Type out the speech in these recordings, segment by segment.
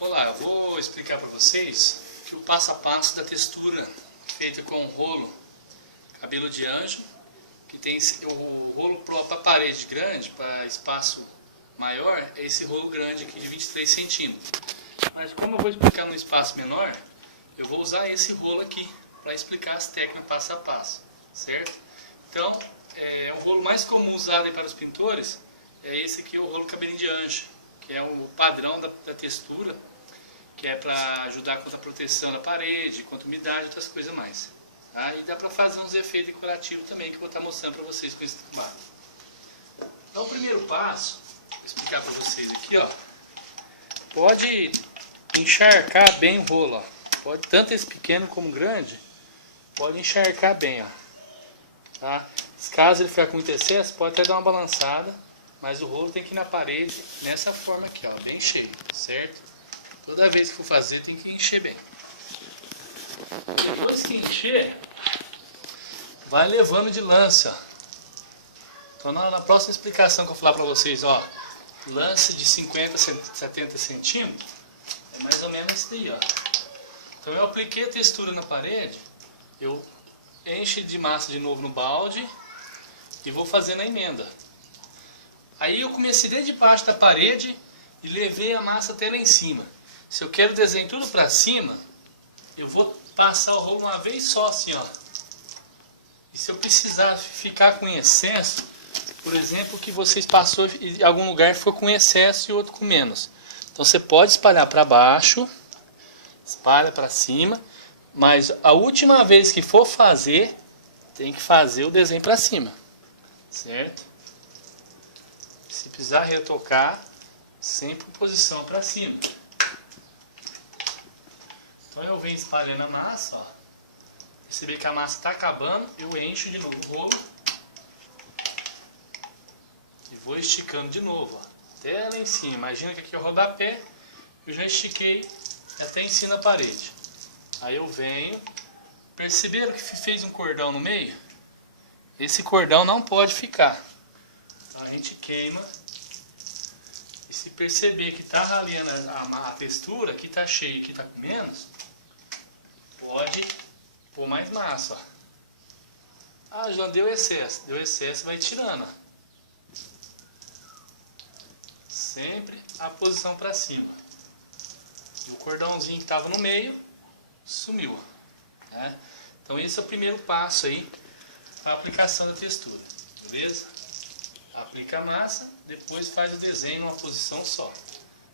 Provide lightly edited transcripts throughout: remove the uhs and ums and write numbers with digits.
Olá, eu vou explicar para vocês que o passo a passo da textura feita com rolo cabelo de anjo, que tem o rolo para parede grande, para espaço maior, é esse rolo grande aqui de 23 centímetros. Mas como eu vou explicar no espaço menor, eu vou usar esse rolo aqui para explicar as técnicas passo a passo, certo? Então, o rolo mais comum usado aí para os pintores é esse aqui, o rolo cabelinho de anjo, que é o padrão da textura, que é para ajudar contra a proteção da parede, contra a umidade e outras coisas mais. Tá? E dá para fazer uns efeitos decorativos também, que eu vou estar mostrando para vocês com esse trabalho. Então, o primeiro passo, vou explicar para vocês aqui, ó. Pode encharcar bem o rolo, ó. Pode, tanto esse pequeno como grande, pode encharcar bem, ó. Tá? Caso ele ficar com muito excesso, pode até dar uma balançada, mas o rolo tem que ir na parede nessa forma aqui, ó, bem cheio, certo? Toda vez que for fazer tem que encher bem. Depois que encher, vai levando de lance, ó. Então na próxima explicação que eu falar para vocês, ó, lance de 50 a 70 centímetros, é mais ou menos isso daí, ó. Então eu apliquei a textura na parede, eu encho de massa de novo no balde e vou fazendo a emenda. Aí eu comecei desde debaixo da parede e levei a massa até lá em cima. Se eu quero o desenho tudo para cima, eu vou passar o rolo uma vez só assim, ó. E se eu precisar ficar com excesso, por exemplo, que vocês passou em algum lugar ficou com excesso e outro com menos. Então você pode espalhar para baixo, espalha para cima, mas a última vez que for fazer, tem que fazer o desenho para cima, certo? Se precisar retocar, sempre posição para cima. Então eu venho espalhando a massa, ó. Perceber que a massa está acabando, eu encho de novo o rolo e vou esticando de novo, ó, até lá em cima. Imagina que aqui é o rodapé, eu já estiquei até em cima da parede. Aí eu venho, perceberam que fez um cordão no meio? Esse cordão não pode ficar. A gente queima. E se perceber que está ralhando a textura, aqui está cheio e aqui está com menos, pode pôr mais massa, ó. Ah, já deu excesso, vai tirando, ó. Sempre a posição para cima. E o cordãozinho que estava no meio sumiu, né? Então esse é o primeiro passo aí, a aplicação da textura, beleza? Aplica a massa, depois faz o desenho numa posição só.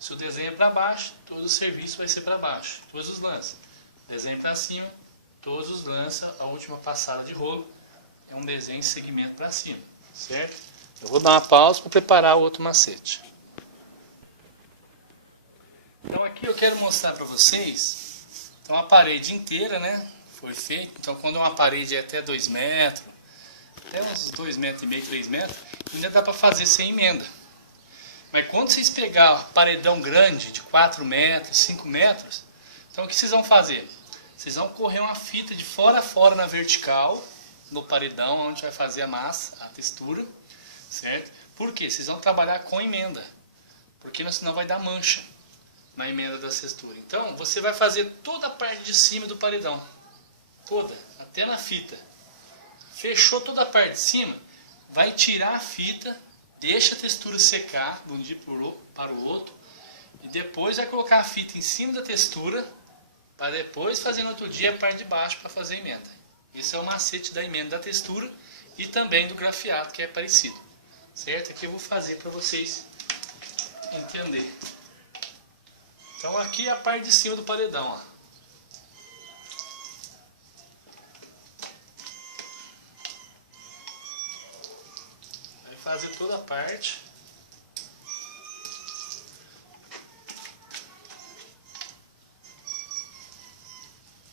Se o desenho é para baixo, todo o serviço vai ser para baixo, todos os lances. Desenho para cima, todos os lances, a última passada de rolo é um desenho em segmento para cima, certo? Eu vou dar uma pausa para preparar o outro macete. Então aqui eu quero mostrar para vocês, então a parede inteira, né, foi feita. Então quando uma parede é até 2 metros, até uns 2,5 metros, 3 metros, ainda dá para fazer sem emenda. Mas quando vocês pegar paredão grande, de 4 metros, 5 metros, então o que vocês vão fazer? Vocês vão correr uma fita de fora a fora na vertical, no paredão, onde vai fazer a massa, a textura, certo? Por quê? Vocês vão trabalhar com emenda, porque senão vai dar mancha na emenda da textura. Então você vai fazer toda a parte de cima do paredão, toda, até na fita. Fechou toda a parte de cima, vai tirar a fita, deixa a textura secar de um dia para o outro e depois vai colocar a fita em cima da textura para depois fazer no outro dia a parte de baixo para fazer a emenda. Esse é o macete da emenda da textura e também do grafiato, que é parecido, certo? Aqui eu vou fazer para vocês entenderem. Então aqui é a parte de cima do paredão, ó. Vai fazer toda a parte.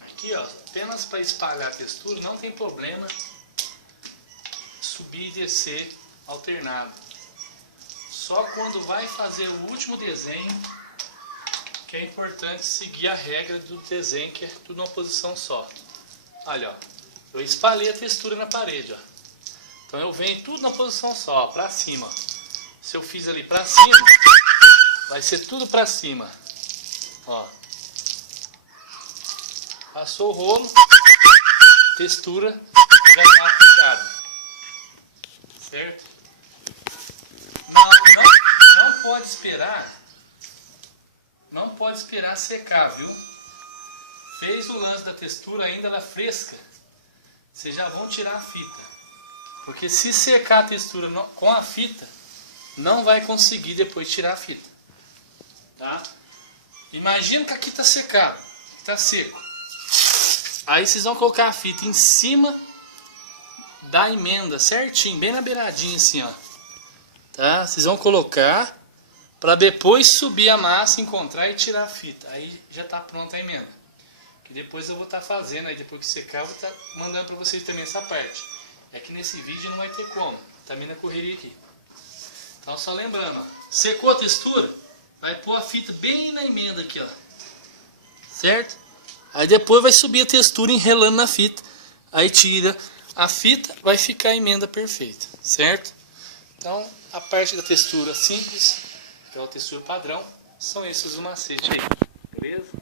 Aqui, ó, apenas para espalhar a textura, não tem problema subir e descer alternado. Só quando vai fazer o último desenho que é importante seguir a regra do desenho, que é tudo numa posição só. Olha, ó, eu espalhei a textura na parede, ó. Então eu venho tudo na posição só, para cima. Se eu fiz ali para cima, vai ser tudo para cima. Ó. Passou o rolo, textura já está aplicada. Certo? Não pode esperar. Não pode esperar secar, viu? Fez o lance da textura, ainda ela fresca, vocês já vão tirar a fita. Porque se secar a textura com a fita, não vai conseguir depois tirar a fita. Tá? Imagina que aqui está secado, está seco. Aí vocês vão colocar a fita em cima da emenda, certinho, bem na beiradinha assim, ó. Tá? Vocês vão colocar para depois subir a massa, encontrar e tirar a fita. Aí já está pronta a emenda. Que depois eu vou estar fazendo, aí depois que secar eu vou estar mandando para vocês também essa parte. É que nesse vídeo não vai ter como, tá meio na correria aqui. Então só lembrando, ó, secou a textura, vai pôr a fita bem na emenda aqui, ó. Certo? Aí depois vai subir a textura enrelando na fita. Aí tira a fita, vai ficar a emenda perfeita, certo? Então a parte da textura simples, que é a textura padrão, são esses os macetes aí, beleza?